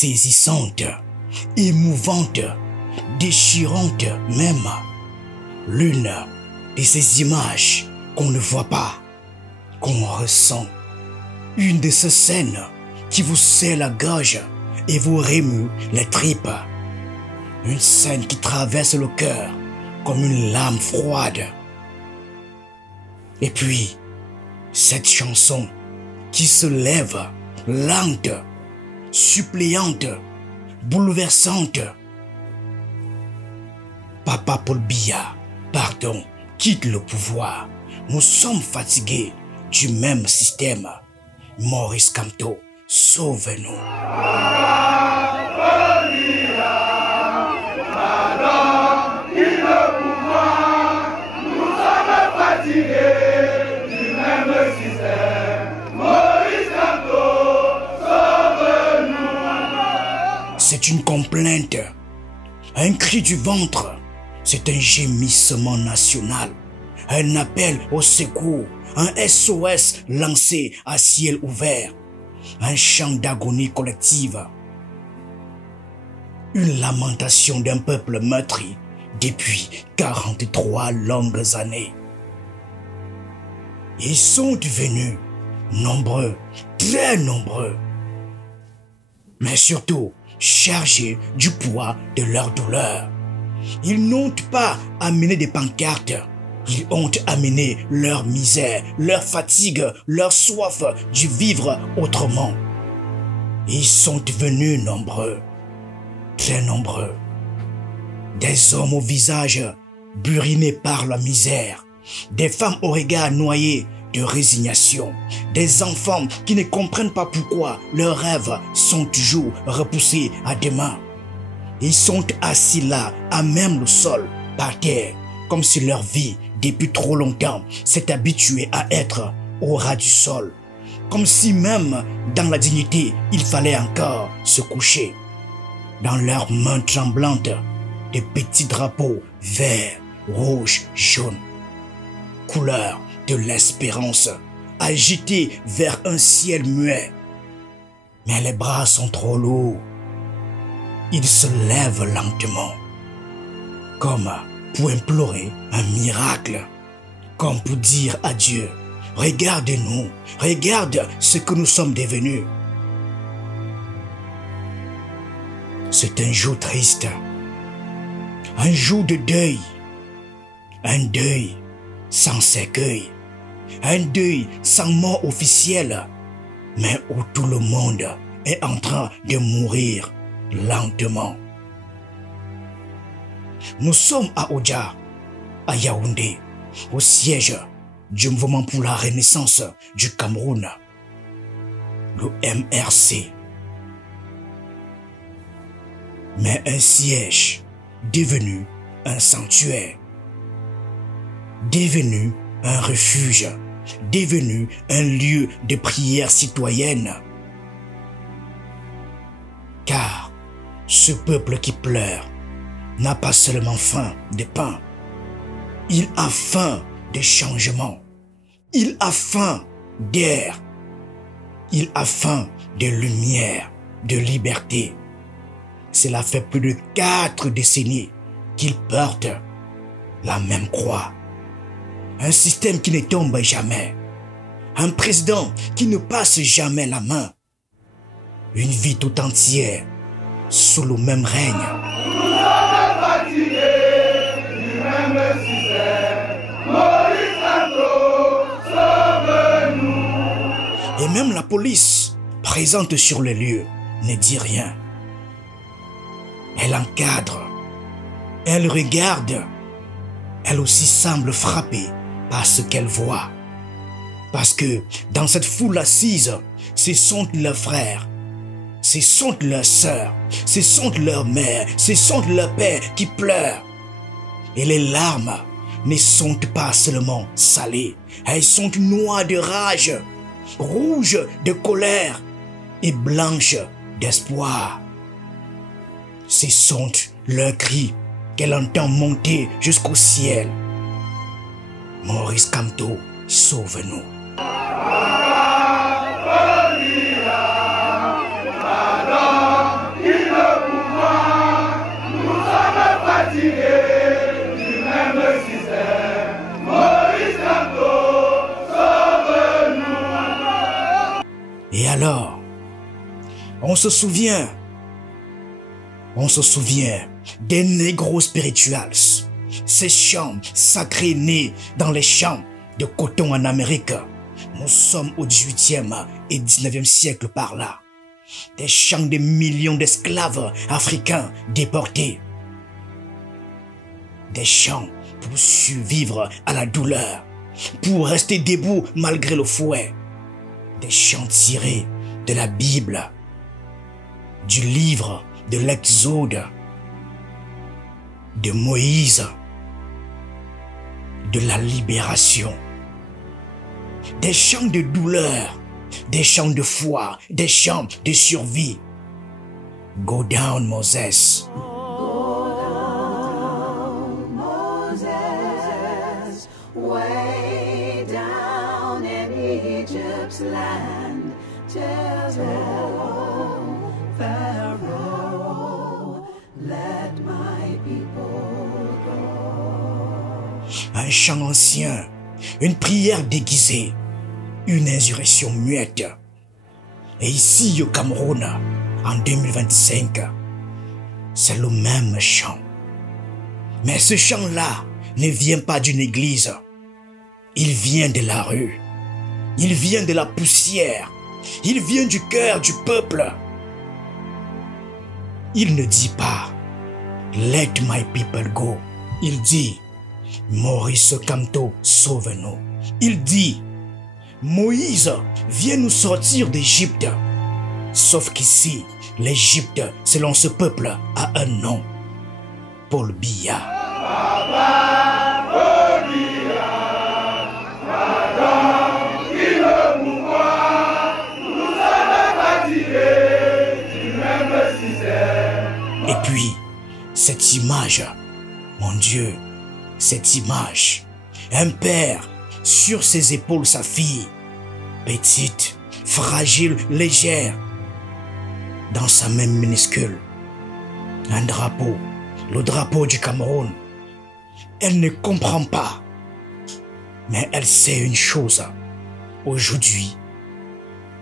saisissante, émouvante, déchirante même. L'une de ces images qu'on ne voit pas, qu'on ressent. Une de ces scènes qui vous serre la gorge et vous rémeut les tripes. Une scène qui traverse le cœur comme une lame froide. Et puis, cette chanson qui se lève, lente, suppléante, bouleversante. Papa Paul Biya, pardon, quitte le pouvoir. Nous sommes fatigués du même système. Maurice Kamto, sauve-nous. C'est une complainte, un cri du ventre, c'est un gémissement national, un appel au secours, un SOS lancé à ciel ouvert, un chant d'agonie collective, une lamentation d'un peuple meurtri depuis 43 longues années. Ils sont devenus nombreux, très nombreux, mais surtout chargés du poids de leur douleur. Ils n'ont pas amené des pancartes, ils ont amené leur misère, leur fatigue, leur soif du vivre autrement. Ils sont devenus nombreux, très nombreux. Des hommes au visage burinés par la misère, des femmes au regard noyé de résignation, des enfants qui ne comprennent pas pourquoi leurs rêves sont toujours repoussés à demain. Ils sont assis là, à même le sol, par terre, comme si leur vie, depuis trop longtemps, s'est habituée à être au ras du sol. Comme si même dans la dignité, il fallait encore se coucher. Dans leurs mains tremblantes, des petits drapeaux verts, rouges, jaunes. Couleur de l'espérance, agités vers un ciel muet. Mais les bras sont trop lourds. Ils se lèvent lentement, comme pour implorer un miracle, comme pour dire à Dieu, regarde-nous, regarde ce que nous sommes devenus. C'est un jour triste, un jour de deuil, un deuil sans cercueil, un deuil sans mort officielle, mais où tout le monde est en train de mourir lentement. Nous sommes à Oja, à Yaoundé, au siège du mouvement pour la renaissance du Cameroun, le MRC. Mais un siège devenu un sanctuaire, devenu un refuge, devenu un lieu de prière citoyenne. Car ce peuple qui pleure n'a pas seulement faim de pain, il a faim de changement, il a faim d'air, il a faim de lumière, de liberté. Cela fait plus de 4 décennies qu'il porte la même croix. Un système qui ne tombe jamais. Un président qui ne passe jamais la main. Une vie tout entière sous le même règne. Nous sommes fatigués du même système. Maurice Kamto, sauve-nous. Et même la police, présente sur les lieux, ne dit rien. Elle encadre, elle regarde, elle aussi semble frappée par ce qu'elle voit. Parce que dans cette foule assise, ce sont leurs frères, ce sont leurs sœurs, ce sont leurs mères, ce sont leurs pères qui pleurent. Et les larmes ne sont pas seulement salées, elles sont noires de rage, rouges de colère et blanches d'espoir. Ce sont leurs cris qu'elle entend monter jusqu'au ciel. Maurice Kamto, sauve-nous. se souvient des négros spirituals, ces chants sacrés nés dans les champs de coton en Amérique. Nous sommes au 18e et 19e siècle par là. Des chants de millions d'esclaves africains déportés. Des chants pour survivre à la douleur, pour rester debout malgré le fouet. Des chants tirés de la Bible, du livre de l'Exode, de Moïse, de la libération. Des chants de douleur, des chants de foi, des chants de survie. Go down, Moses. Go down, Moses, way down in Egypt's land. Tell Pharaoh, let my people go. Un chant ancien, une prière déguisée, une insurrection muette. Et ici au Cameroun, en 2025, c'est le même chant. Mais ce chant-là ne vient pas d'une église. Il vient de la rue. Il vient de la poussière. Il vient du cœur du peuple. Il ne dit pas « Let my people go ». Il dit « Maurice Kamto, sauve-nous ». Il dit « Moïse, viens nous sortir d'Égypte ». Sauf qu'ici, l'Égypte, selon ce peuple, a un nom. Paul Biya. Et puis, cette image, mon Dieu, cette image, un père sur ses épaules sa fille, petite, fragile, légère, dans sa main minuscule, un drapeau, le drapeau du Cameroun. Elle ne comprend pas, mais elle sait une chose. Aujourd'hui,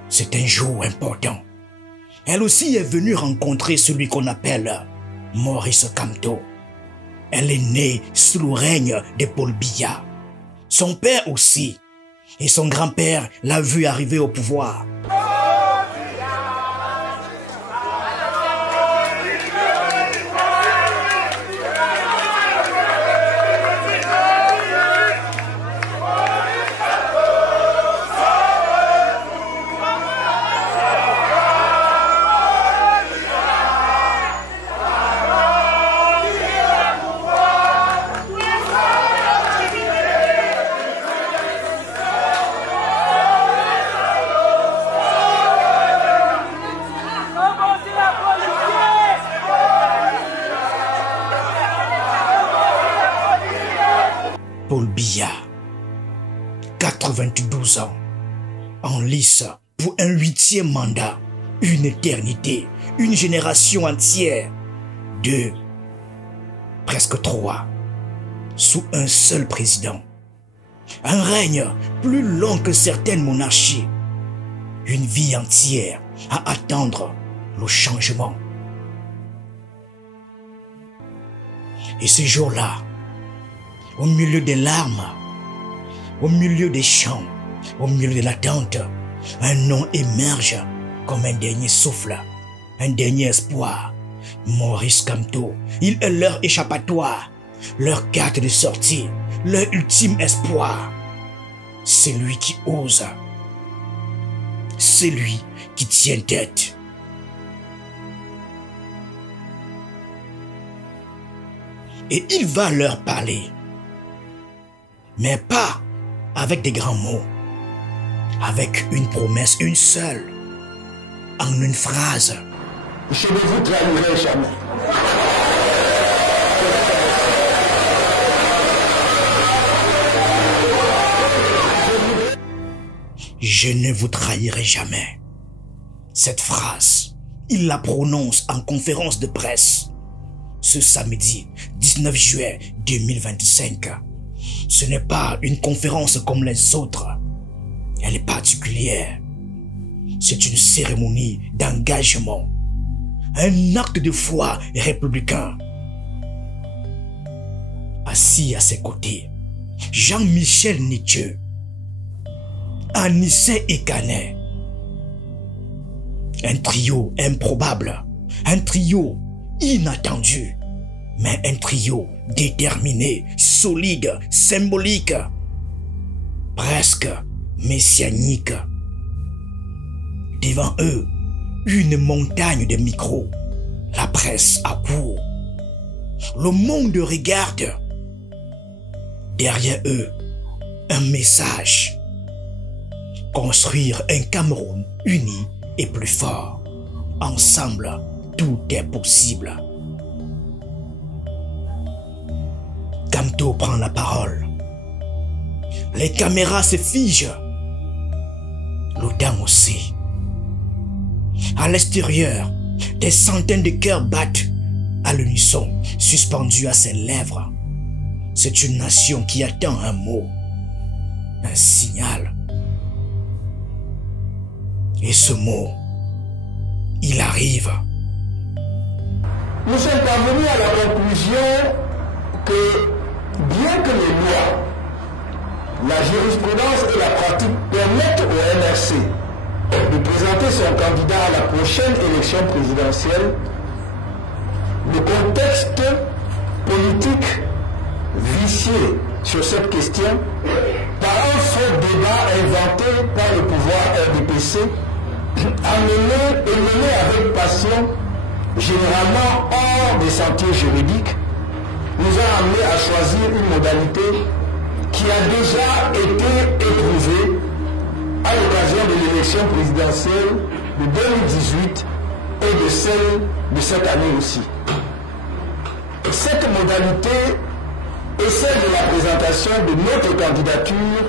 c'est un jour important. Elle aussi est venue rencontrer celui qu'on appelle Maurice Kamto. Elle est née sous le règne de Paul Biya. Son père aussi. Et son grand-père l'a vu arriver au pouvoir. Paul Biya, 92 ans, en lice pour un 8e mandat, une éternité, une génération entière, 2, presque 3, sous un seul président. Un règne plus long que certaines monarchies, une vie entière à attendre le changement. Et ce jour-là, au milieu des larmes, au milieu des chants, au milieu de l'attente, un nom émerge comme un dernier souffle, un dernier espoir. Maurice Kamto, il est leur échappatoire, leur carte de sortie, leur ultime espoir. C'est lui qui ose, c'est lui qui tient tête. Et il va leur parler. Mais pas avec des grands mots, avec une promesse, une seule, en une phrase. Je ne vous trahirai jamais. Je ne vous trahirai jamais. Cette phrase, il la prononce en conférence de presse ce samedi 19 juillet 2025. Ce n'est pas une conférence comme les autres. Elle est particulière. C'est une cérémonie d'engagement, un acte de foi républicain. Assis à ses côtés, Jean-Michel Nietzsche, Anissé Ekanet. Un trio improbable, un trio inattendu, mais un trio déterminé, solide, symbolique, presque messianique. Devant eux, une montagne de micros, la presse à court. Le monde regarde. Derrière eux, un message. Construire un Cameroun uni et plus fort. Ensemble, tout est possible. Camto prend la parole. Les caméras se figent. Le temps aussi. À l'extérieur, des centaines de cœurs battent à l'unisson, suspendus à ses lèvres. C'est une nation qui attend un mot, un signal. Et ce mot, il arrive. Nous sommes parvenus à la conclusion que, bien que les lois, la jurisprudence et la pratique permettent au MRC de présenter son candidat à la prochaine élection présidentielle, le contexte politique vicié sur cette question, par un faux débat inventé par le pouvoir RDPC, mené avec passion, généralement hors des sentiers juridiques, nous a amené à choisir une modalité qui a déjà été éprouvée à l'occasion de l'élection présidentielle de 2018 et de celle de cette année aussi. Cette modalité est celle de la présentation de notre candidature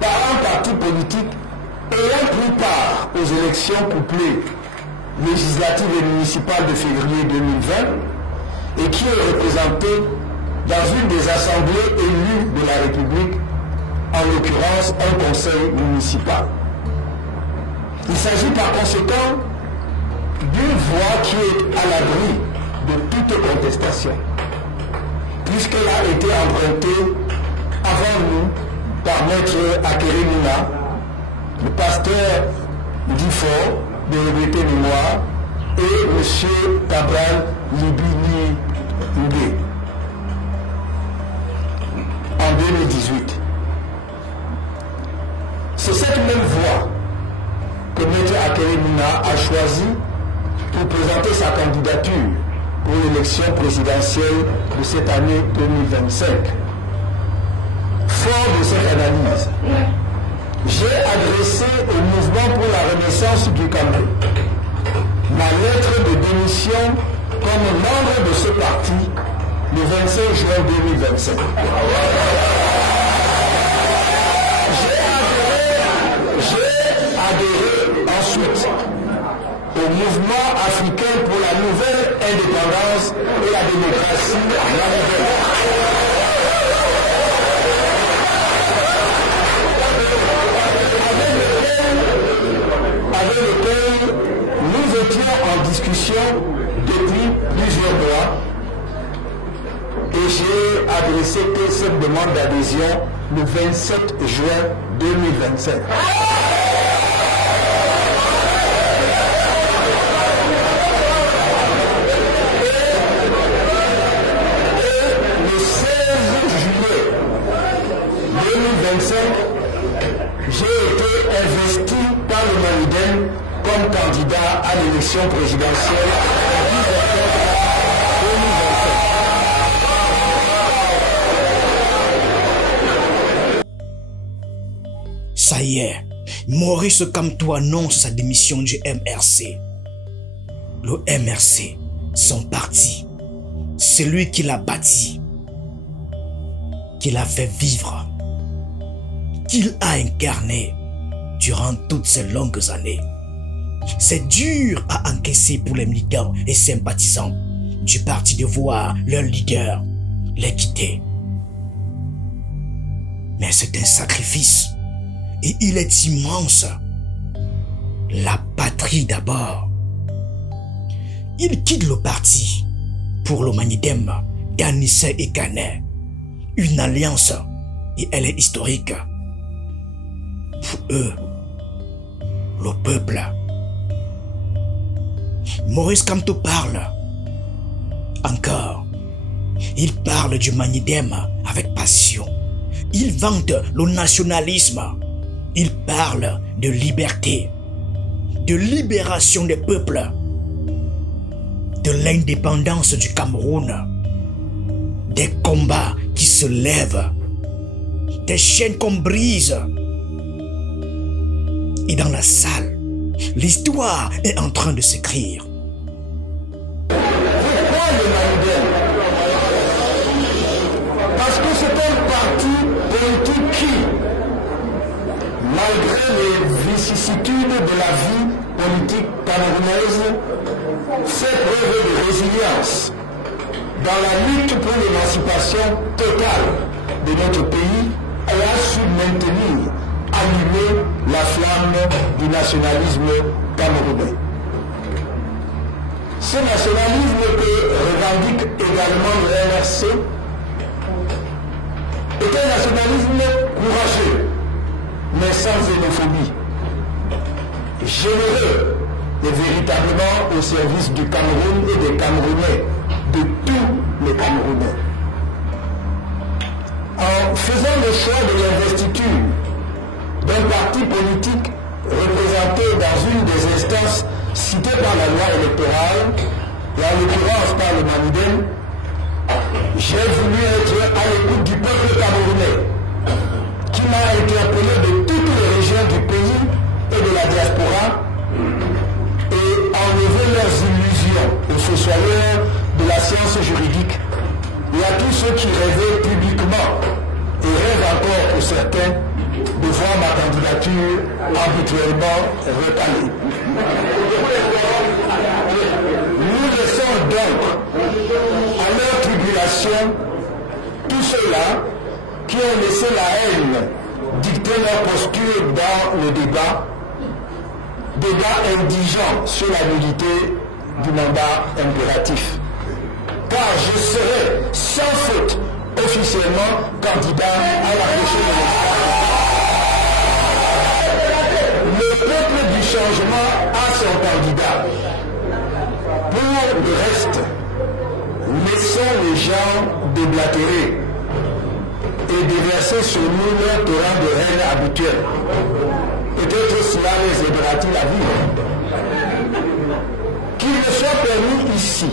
par un parti politique ayant pris part aux élections couplées législatives et municipales de février 2020 et qui est représenté dans une des assemblées élues de la République, en l'occurrence un conseil municipal. Il s'agit par conséquent d'une voie qui est à l'abri de toute contestation, puisqu'elle a été empruntée avant nous par Maître Akere Mouna, le pasteur Difort de regrettée mémoire, et M. Cabral Libini Ndé en 2018. C'est cette même voie que M. Akere Mouna a choisi pour présenter sa candidature pour l'élection présidentielle de cette année 2025. Fort de cette analyse, j'ai adressé au mouvement pour la renaissance du Cameroun ma lettre de démission comme membre de ce parti le 25 juin 2025. J'ai adhéré ensuite au mouvement africain pour la nouvelle indépendance et la démocratie, la nouvelle. Avec lequel nous étions en discussion depuis plusieurs mois, et j'ai adressé cette demande d'adhésion le 27 juin 2025. Le 16 juillet 2025, j'ai été investi par le Maliden comme candidat à l'élection présidentielle du 10 octobre 2025. Ça y est, Maurice Kamto annonce sa démission du MRC. Le MRC, son parti, c'est lui qui l'a bâti, qui l'a fait vivre, qu'il a incarné durant toutes ces longues années. C'est dur à encaisser pour les militants et sympathisants du parti de voir leur leader les quitter. Mais c'est un sacrifice et il est immense. la patrie d'abord. Il quitte le parti pour le Manidem d'Anissé et Kané. Une alliance, et elle est historique. Pour eux, le peuple. Maurice Kamto parle. Encore. Il parle du Manidem avec passion. Il vante le nationalisme. Il parle de liberté, de libération des peuples, de l'indépendance du Cameroun, des combats qui se lèvent, des chaînes qu'on brise. Et dans la salle, l'histoire est en train de s'écrire. Pourquoi le Manidem? Parce que c'est un parti politique qui, malgré les vicissitudes de la vie politique camerounaise, fait preuve de résilience dans la lutte pour l'émancipation totale de notre pays et a su maintenir, allumer la flamme du nationalisme camerounais. Ce nationalisme que revendique également le RRC est un nationalisme courageux, mais sans xénophobie, généreux et véritablement au service du Cameroun et des Camerounais, de tous les Camerounais. En faisant le choix de l'investiture d'un parti politique représenté dans une des instances citées par la loi électorale, et en l'occurrence par le Manidem, j'ai voulu être à l'écoute du peuple camerounais, qui m'a interpellé de toutes les régions du pays et de la diaspora, et enlever leurs illusions aux fossoyeurs de la science juridique et à tous ceux qui rêvaient publiquement et rêvent encore pour certains de voir ma candidature arbitrairement recalée. Nous laissons donc à leur tribulation tous ceux-là qui ont laissé la haine dicter leur posture dans le débat indigent sur la nullité du mandat impératif. Car je serai sans faute officiellement candidat à la prochaine élection. Le peuple du changement a son candidat. Pour le reste, laissons les gens déblatérer et déverser sur nous leur torrent de haine habituel. Peut-être cela les aidera-t-il à vivre. Qu'il me soit permis ici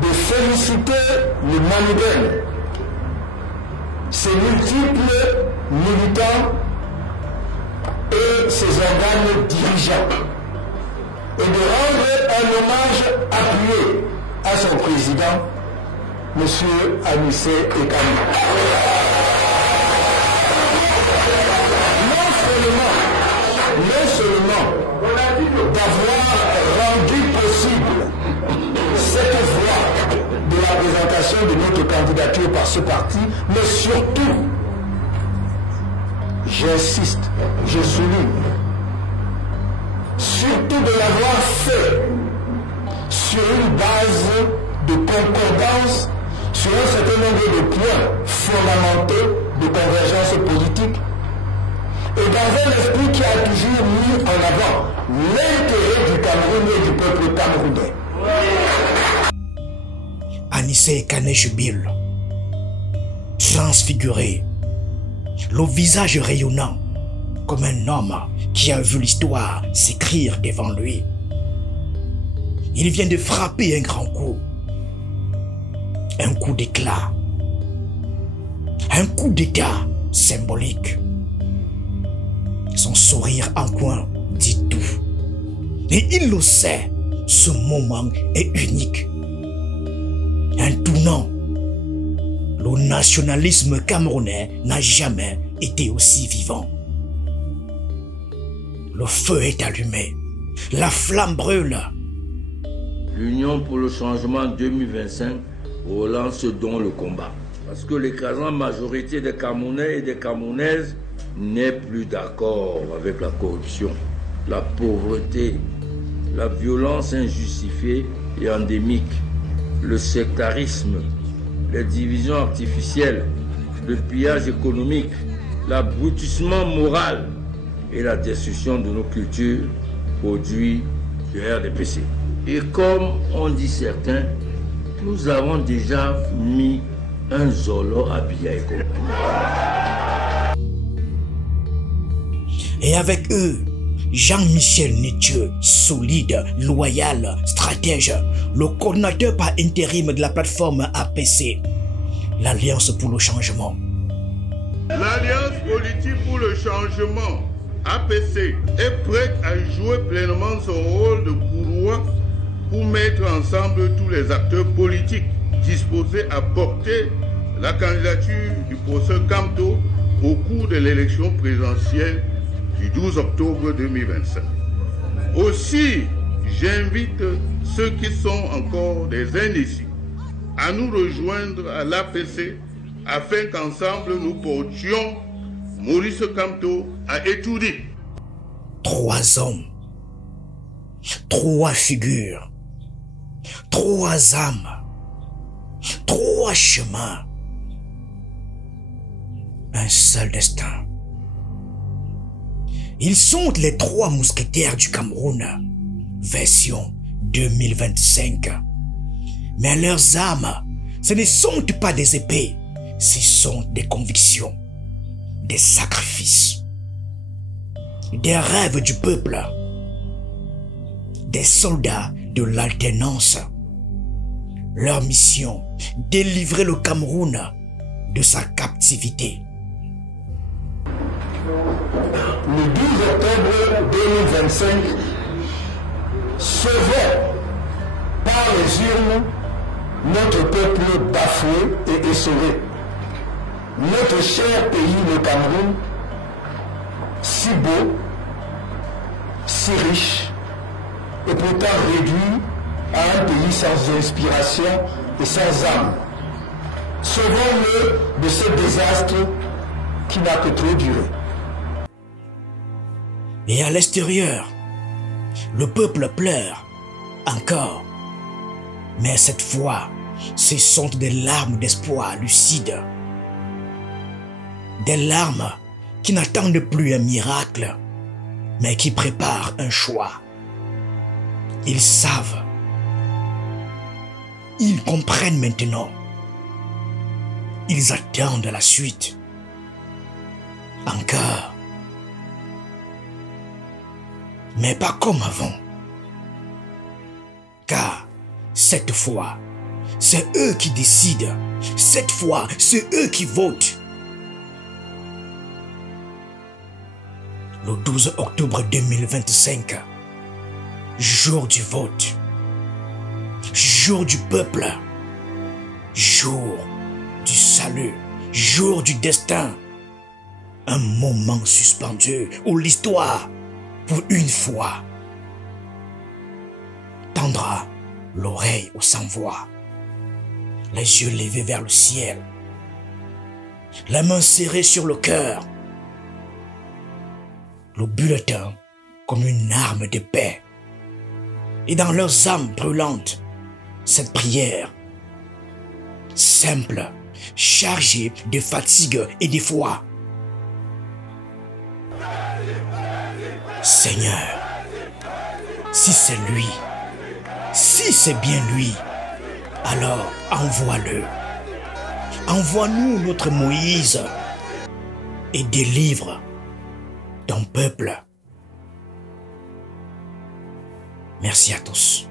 de féliciter le Manidem, ses multiples militants et ses organes dirigeants, et de rendre un hommage appuyé à son président, M. Anissé Ekani. Non seulement d'avoir rendu possible cette voie de la présentation de notre candidature par ce parti, mais surtout, j'insiste, je souligne, surtout de l'avoir fait sur une base de concordance sur un certain nombre de points fondamentaux de convergence politique et dans un esprit qui a toujours mis en avant l'intérêt du Cameroun et du peuple camerounais. Anissé Ekane jubile, transfiguré, le visage rayonnant comme un homme qui a vu l'histoire s'écrire devant lui. Il vient de frapper un grand coup d'éclat, un coup d'état symbolique. Son sourire en coin dit tout. Et il le sait, ce moment est unique. Un tournant. Le nationalisme camerounais n'a jamais été aussi vivant. Le feu est allumé. La flamme brûle. L'Union pour le changement 2025 relance donc le combat. Parce que l'écrasante majorité des Camerounais et des Camerounaises n'est plus d'accord avec la corruption. la pauvreté, la violence injustifiée et endémique, le sectarisme, les divisions artificielles, le pillage économique, l'abrutissement moral et la destruction de nos cultures produits de RDPC. Et comme on dit certains, nous avons déjà mis un Zolo à Biya et compagnie. Et avec eux, Jean-Michel Nithieu, solide, loyal, stratège, le coordinateur par intérim de la plateforme APC, l'Alliance pour le changement. L'Alliance politique pour le changement, APC, est prête à jouer pleinement son rôle de courroie pour mettre ensemble tous les acteurs politiques disposés à porter la candidature du professeur Kamto au cours de l'élection présidentielle du 12 octobre 2025. Aussi, j'invite ceux qui sont encore des indécis à nous rejoindre à l'APC afin qu'ensemble nous portions Maurice Kamto à Etoudi. 3 hommes, 3 figures, 3 âmes, 3 chemins, un seul destin. Ils sont les 3 mousquetaires du Cameroun, version 2025. Mais leurs âmes, ce ne sont pas des épées, ce sont des convictions, des sacrifices, des rêves du peuple, des soldats de l'alternance. Leur mission, délivrer le Cameroun de sa captivité. Le 12 octobre 2025, sauvons par les urnes notre peuple bafoué et essoré. Notre cher pays, le Cameroun, si beau, si riche, et pourtant réduit à un pays sans inspiration et sans âme. Sauvons-le de ce désastre qui n'a que trop duré. Et à l'extérieur, le peuple pleure encore. Mais cette fois, ce sont des larmes d'espoir lucides. Des larmes qui n'attendent plus un miracle, mais qui préparent un choix. Ils savent. Ils comprennent maintenant. Ils attendent la suite. Encore. Mais pas comme avant. Car cette fois, c'est eux qui décident. Cette fois, c'est eux qui votent. Le 12 octobre 2025, jour du vote, jour du peuple, jour du salut, jour du destin, un moment suspendu où l'histoire, pour une fois, tendra l'oreille aux sans-voix, les yeux levés vers le ciel, la main serrée sur le cœur, le bulletin comme une arme de paix. Et dans leurs âmes brûlantes, cette prière, simple, chargée de fatigue et de foi. Seigneur, si c'est lui, si c'est bien lui, alors envoie-le. Envoie-nous notre Moïse et délivre ton peuple. Merci à tous.